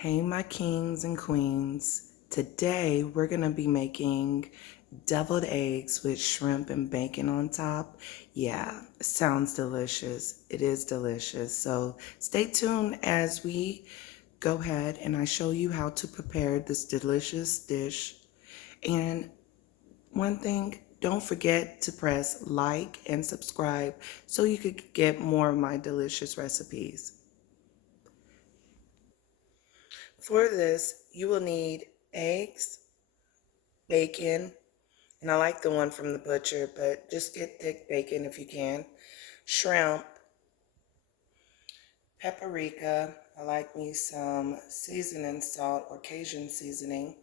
Hey, my kings and queens. Today we're going to be making deviled eggs with shrimp and bacon on top. Yeah, it sounds delicious. It is delicious. So stay tuned as we go ahead and I show you how to prepare this delicious dish. And one thing, don't forget to press like and subscribe so you could get more of my delicious recipes. For this, you will need eggs, bacon, and I like the one from the butcher, but just get thick bacon if you can, shrimp, paprika, I like me some seasoning salt or Cajun seasoning,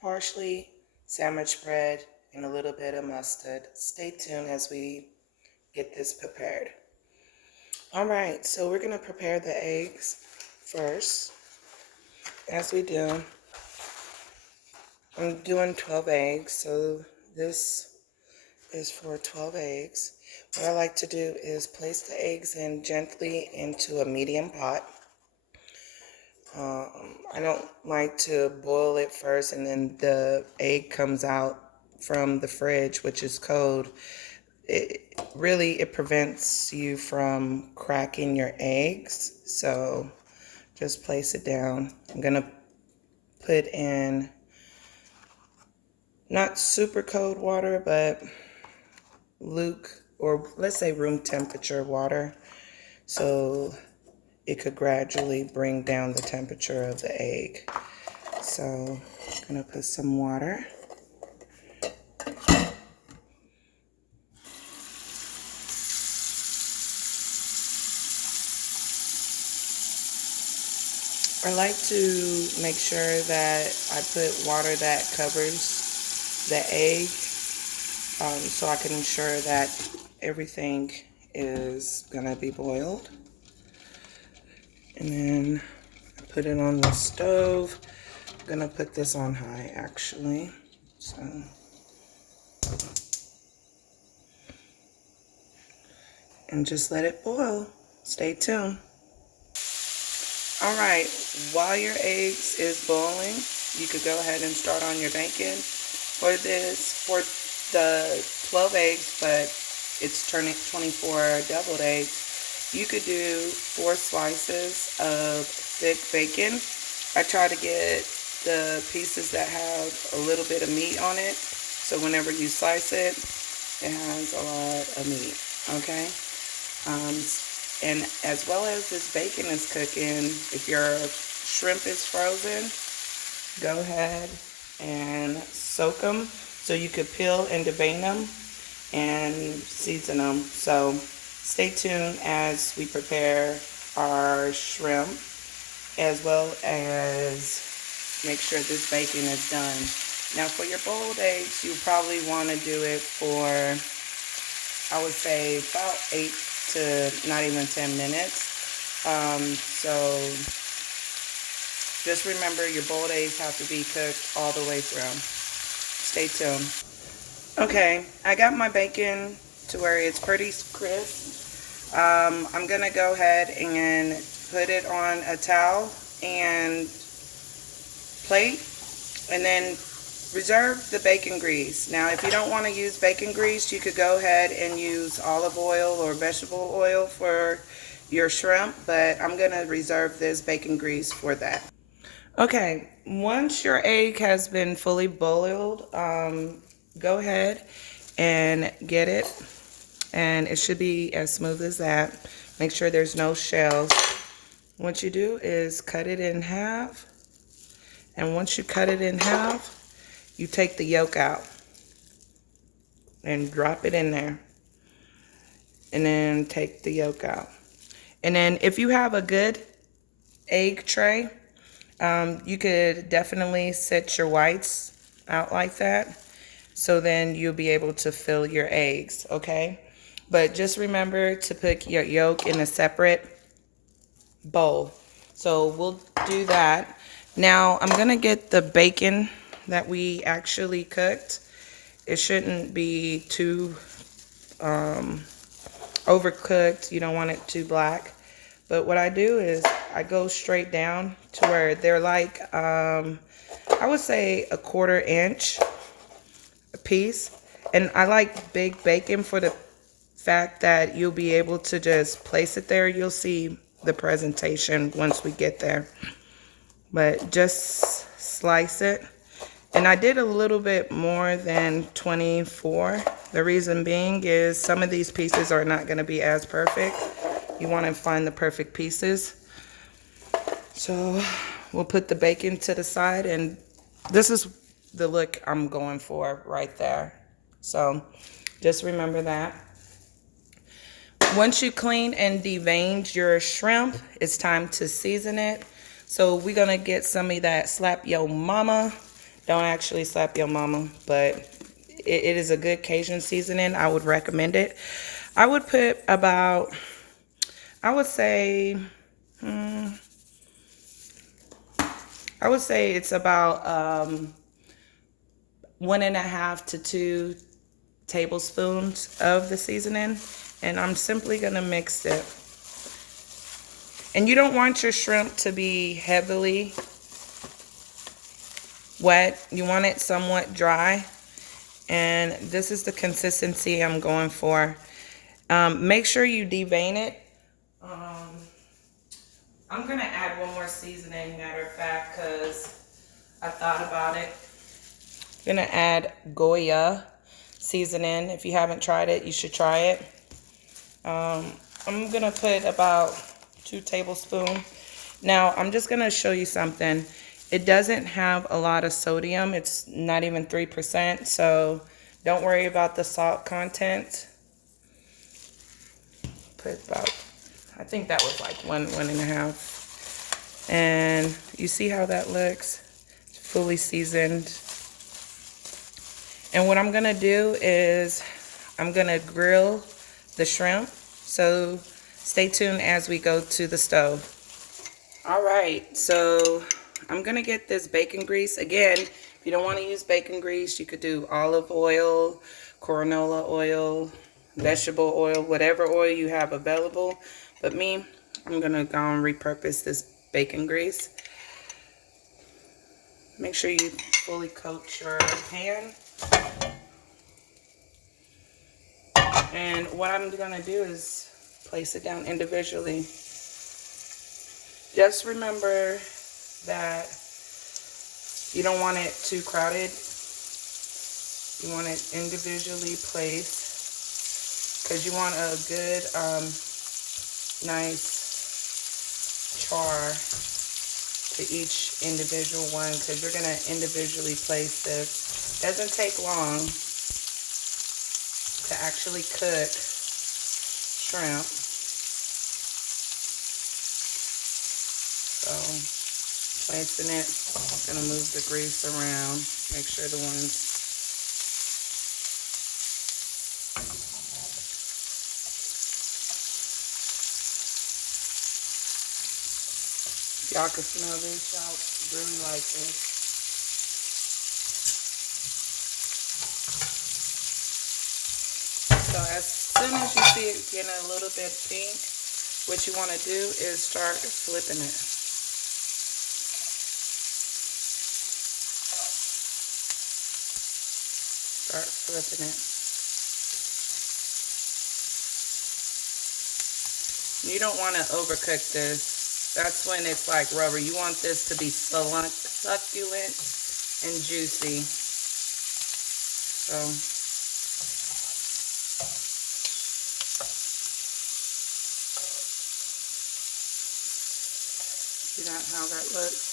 parsley, sandwich bread, and a little bit of mustard. Stay tuned as we get this prepared. All right, so we're gonna prepare the eggs first. As we do, I'm doing 12 eggs, so this is for 12 eggs. What I like to do is place the eggs in gently into a medium pot. I don't like to boil it first and then the egg comes out from the fridge, which is cold. It prevents you from cracking your eggs. So just place it down. I'm gonna put in not super cold water, but or let's say room temperature water, so it could gradually bring down the temperature of the egg. So I'm gonna put some water. I like to make sure that I put water that covers the egg, so I can ensure that everything is gonna be boiled. And then I put it on the stove. I'm gonna put this on high actually. So and just let it boil. Stay tuned. All right, while your eggs is boiling, you could go ahead and start on your bacon. For the 12 eggs, but it's turning 24 deviled eggs, you could do 4 slices of thick bacon. I try to get the pieces that have a little bit of meat on it, so whenever you slice it, it has a lot of meat, okay? Um, and as well as this bacon is cooking, if your shrimp is frozen, go ahead and soak them so you could peel and devein them and season them. So stay tuned as we prepare our shrimp, as well as make sure this bacon is done. Now for your boiled eggs, you probably want to do it for, I would say, about 8 to not even 10 minutes. So just remember your boiled eggs have to be cooked all the way through. Stay tuned. Okay, I got my bacon to where it's pretty crisp. I'm gonna go ahead and put it on a towel and plate, and then reserve the bacon grease. Now, if you don't want to use bacon grease, you could go ahead and use olive oil or vegetable oil for your shrimp, but I'm going to reserve this bacon grease for that. Okay, once your egg has been fully boiled, go ahead and get it, and it should be as smooth as that. Make sure there's no shells. What you do is cut it in half, and once you cut it in half, you take the yolk out and drop it in there, and then take the yolk out. And then if you have a good egg tray, you could definitely set your whites out like that, so then you'll be able to fill your eggs, okay? But just remember to put your yolk in a separate bowl. So we'll do that. Now I'm gonna get the bacon that we actually cooked. It shouldn't be too overcooked. You don't want it too black. But what I do is I go straight down to where they're like, I would say a 1/4 inch a piece. And I like big bacon for the fact that you'll be able to just place it there. You'll see the presentation once we get there. But just slice it. And I did a little bit more than 24. The reason being is some of these pieces are not going to be as perfect. You want to find the perfect pieces. So we'll put the bacon to the side, and this is the look I'm going for right there. So just remember that. Once you clean and deveined your shrimp, it's time to season it. So we're going to get some of that slap yo mama. Don't actually slap your mama, but it is a good Cajun seasoning. I would recommend it. I would put about, I would say it's about 1.5 to 2 tablespoons of the seasoning, and I'm simply gonna mix it. And you don't want your shrimp to be heavily wet. You want it somewhat dry, and this is the consistency I'm going for. Make sure you devein it. I'm gonna add one more seasoning, matter of fact, because I thought about it. I'm gonna add Goya seasoning. If you haven't tried it, you should try it. I'm gonna put about 2 tablespoons. Now I'm just gonna show you something. It doesn't have a lot of sodium. It's not even 3%, so don't worry about the salt content. Put about, I think that was like 1.5. And you see how that looks? It's fully seasoned. And what I'm gonna do is I'm gonna grill the shrimp. So stay tuned as we go to the stove. All right, so I'm gonna get this bacon grease. Again, if you don't want to use bacon grease, you could do olive oil, canola oil, vegetable oil, whatever oil you have available. But me, I'm gonna go and repurpose this bacon grease. Make sure you fully coat your pan. And what I'm gonna do is place it down individually. Just remember that you don't want it too crowded. You want it individually placed because you want a good, nice char to each individual one, because you're going to individually place this. Doesn't take long to actually cook shrimp. So placing it, I'm going to move the grease around, make sure the ones y'all can smell this, y'all really like this. So as soon as you see it getting a little bit pink, what you want to do is start flipping it. Start flipping it. You don't want to overcook this. That's when it's like rubber. You want this to be succulent and juicy. So see how that looks?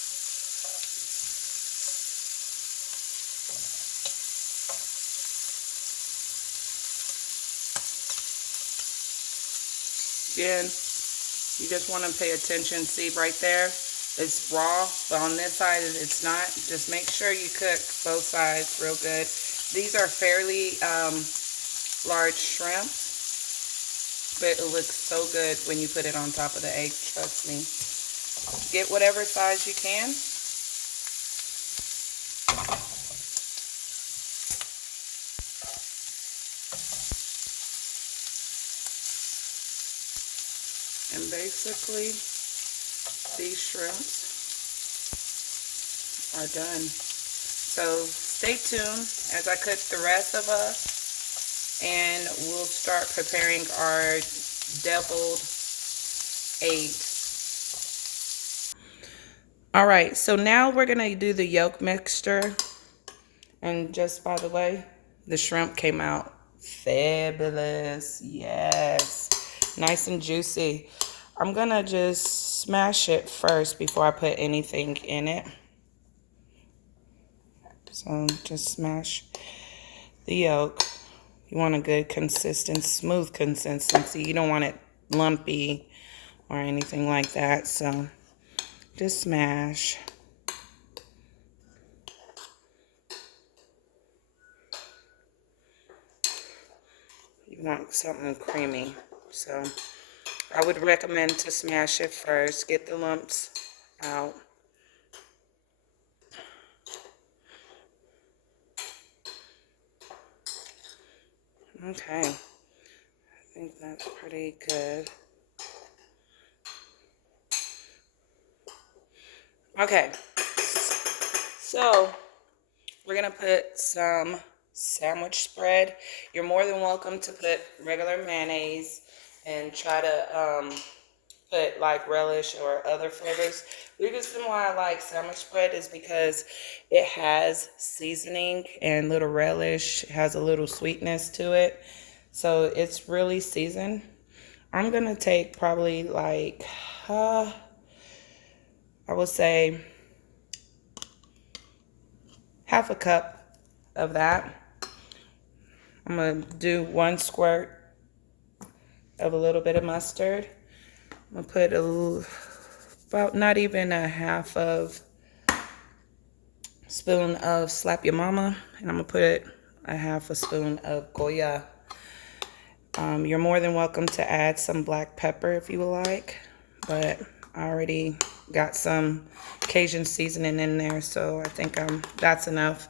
Again, you just want to pay attention. See right there, it's raw, but on this side it's not. Just make sure you cook both sides real good. These are fairly large shrimp, but it looks so good when you put it on top of the egg, trust me. Get whatever size you can. And basically, these shrimps are done. So stay tuned as I cook the rest of us, and we'll start preparing our deviled eggs. All right, so now we're gonna do the yolk mixture. And just by the way, the shrimp came out fabulous. Yes, nice and juicy. I'm gonna just smash it first before I put anything in it. So just smash the yolk. You want a good consistent, smooth consistency. You don't want it lumpy or anything like that. So just smash. You want something creamy. So I would recommend to smash it first. Get the lumps out. Okay. I think that's pretty good. Okay. So we're going to put some sandwich spread. You're more than welcome to put regular mayonnaise and try to put like relish or other flavors. The reason why I like sandwich spread is because it has seasoning and little relish. It has a little sweetness to it. So it's really seasoned. I'm going to take probably like, I would say half a cup of that. I'm going to do 1 squirt of a little bit of mustard. I'm going to put about not even a half of spoon of Slap Your Mama. And I'm going to put a half a spoon of Goya. You're more than welcome to add some black pepper if you would like. But I already got some Cajun seasoning in there, so I think that's enough.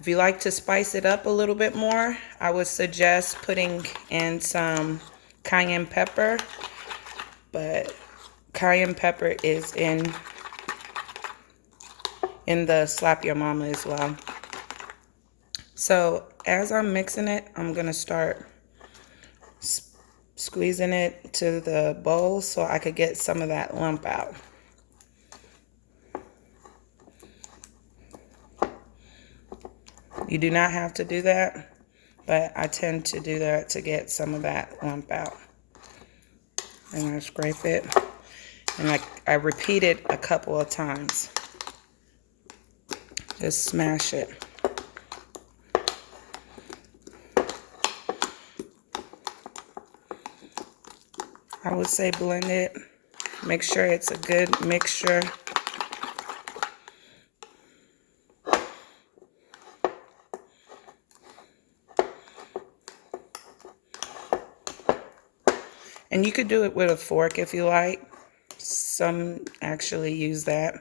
If you like to spice it up a little bit more, I would suggest putting in some cayenne pepper, but cayenne pepper is in the Slap Your Mama as well. So as I'm mixing it, I'm going to start squeezing it to the bowl so I could get some of that lump out. You do not have to do that, but I tend to do that to get some of that lump out. And I scrape it, and I repeat it a couple of times. Just smash it. I would say blend it. Make sure it's a good mixture. And you could do it with a fork if you like. Some actually use that.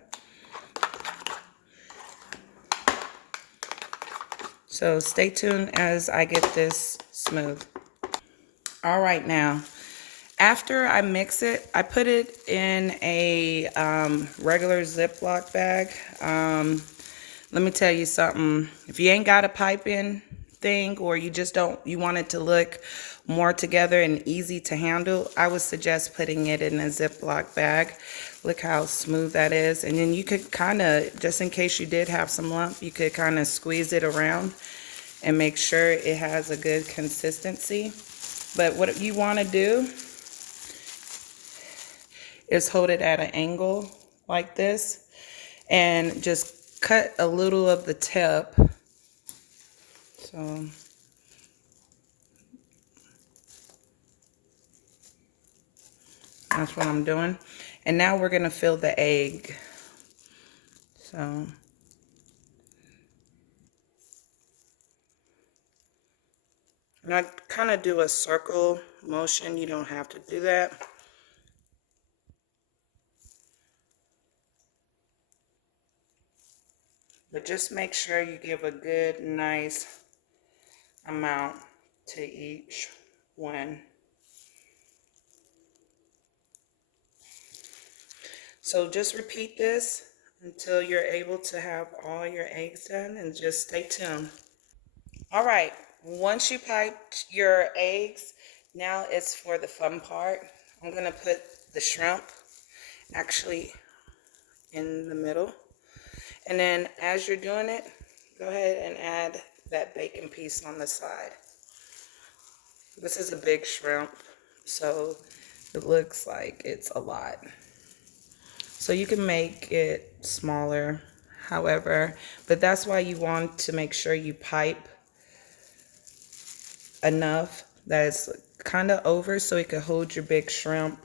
So stay tuned as I get this smooth. All right, now, after I mix it, I put it in a regular Ziploc bag. Let me tell you something. If you ain't got a piping thing, or you just you want it to look more together and easy to handle, I would suggest putting it in a Ziploc bag. Look how smooth that is. And then you could kind of, just in case you did have some lump, you could kind of squeeze it around and make sure it has a good consistency. But what you want to do is hold it at an angle like this and just cut a little of the tip. So that's what I'm doing. And now we're going to fill the egg. So and I kind of do a circle motion. You don't have to do that. But just make sure you give a good, nice amount to each one. So just repeat this until you're able to have all your eggs done, and just stay tuned. All right, once you piped your eggs, now it's for the fun part. I'm gonna put the shrimp actually in the middle. And then as you're doing it, go ahead and add that bacon piece on the side. This is a big shrimp, so it looks like it's a lot. So you can make it smaller, however, but that's why you want to make sure you pipe enough that it's kind of over so it can hold your big shrimp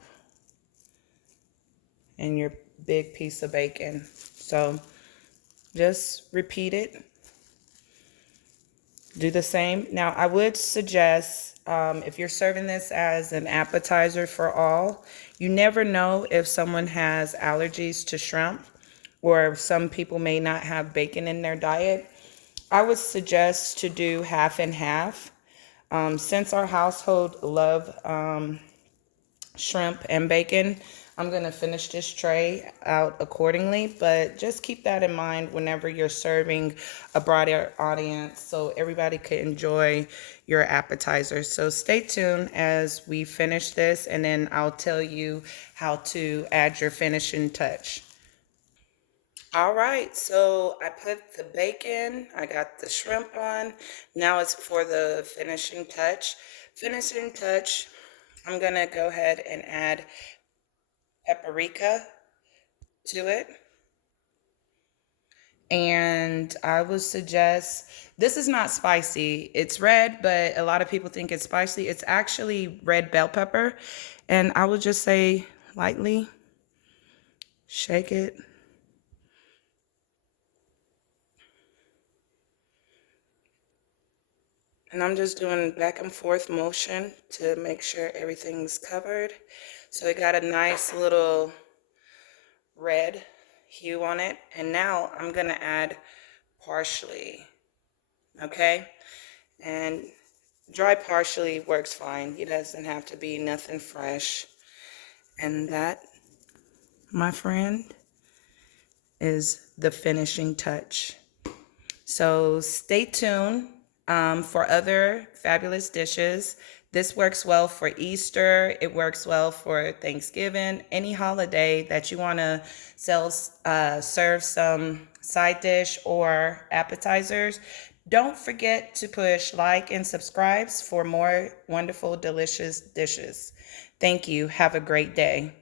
and your big piece of bacon. So just repeat it. Do the same. Now, I would suggest if you're serving this as an appetizer for all, you never know if someone has allergies to shrimp, or some people may not have bacon in their diet. I would suggest to do half and half. Since our household love shrimp and bacon, I'm going to finish this tray out accordingly, but just keep that in mind whenever you're serving a broader audience so everybody can enjoy your appetizer. So stay tuned as we finish this, and then I'll tell you how to add your finishing touch. All right, so I put the bacon, I got the shrimp on. Now it's for the finishing touch. Finishing touch, I'm gonna go ahead and add paprika to it. And I would suggest, this is not spicy. It's red, but a lot of people think it's spicy. It's actually red bell pepper. And I would just say lightly shake it. And I'm just doing back and forth motion to make sure everything's covered. So it got a nice little red hue on it. And now I'm gonna add parsley, okay? And dry parsley works fine. It doesn't have to be nothing fresh. And that, my friend, is the finishing touch. So stay tuned for other fabulous dishes. This works well for Easter. It works well for Thanksgiving, any holiday that you want to serve some side dish or appetizers. Don't forget to push like and subscribe for more wonderful, delicious dishes. Thank you. Have a great day.